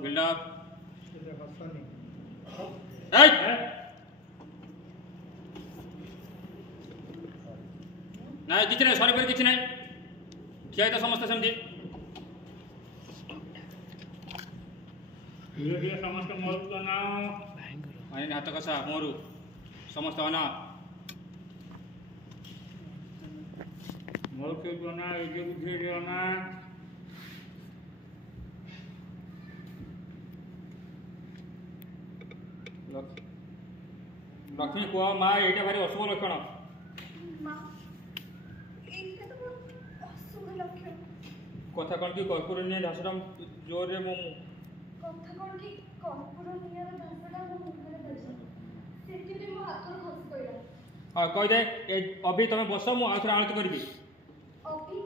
Build up. Hey! ନାଇଁ କିଛି ନାହିଁ ସରି କିଛି ନାହିଁ ଠିଆ ହେଇତ ସମସ୍ତେ ସେମିତି ଧୀରେ ଧୀରେ ସମସ୍ତେ ମୋରୁ ବନାଅ ମାନେ ହାତ କଷା ମୋରୁ ସମସ୍ତେ ଅନା ମୋରୁ କେଉଁଠୁ ଅନା ଏ ଯେ ଧୀରେ ଧୀରେ ଅନା ଲକ୍ଷ୍ମୀ କୁହ ମା ଏଇଟା ଭାରି ଅଶୁଭ ଲକ୍ଷଣ କଥା କ'ଣ କି କର୍ପୂର ନିଆଁ ଧାସଟା ଜୋରରେ ମୋ କଥା କ'ଣ କି କର୍ପୂର ନିଆଁର ଧାସଟା ମୋ ମୁହଁରେ ବାଜିଲା ସେଥିପାଇଁ ମୋ ହାତରୁ ଖସି ପଡ଼ିଲା ହଁ କହିଦେ ଅଭି ତମେ ବସ ମୁଁ ଆଉ ଥରେ ଆଳତି କରିବି ଅଭି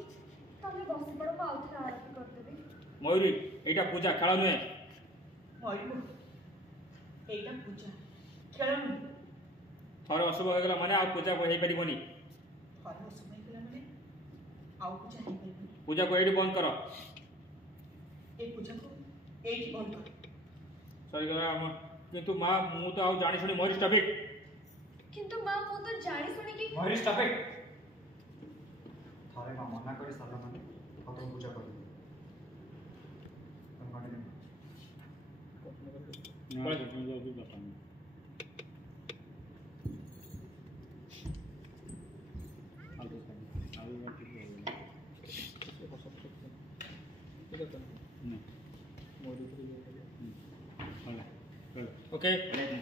ତମେ ବସି ପଡ଼ ମୁଁ ଆଉ ଥରେ ଆଳତି କରିଦେବି ମୟୂରୀ ଏଇଟା ପୂଜା ଖେଳ ନୁହେଁ ମୟୂର ଏଇଟା ପୂଜା ଖେଳ ନୁହେଁ ଥରେ ଅଶୁଭ ହୋଇଗଲା ମାନେ ଆଉ ପୂଜା ହେଇପାରିବନି ଥରେ ଅଶୁଭ ହେଇଗଲା ମାନେ ଆଉ ପୂଜା ହେଇପାରିବନି ପୂଜାକୁ ଏଇଠି ବନ୍ଦ କର ଏ ପୂଜାକୁ ଏଇଠି ବନ୍ଦ କର ସରିଗଲା କିନ୍ତୁ ମା ମୁଁ ତ ଆଉ ଜାଣି ଶୁଣି ମୟୂରୀ ଷ୍ଟପ୍ ଇଟ୍ କିନ୍ତୁ ମା ମୁଁ ତ ଜାଣି ଶୁଣିକି ମୟୂରୀ ଷ୍ଟପ୍ ଇଟ୍ ଥରେ ମା ମନା କରି ସାରିଲା ମାନେ ଆଉ ତମେ ପୂଜା କରିବ Okay.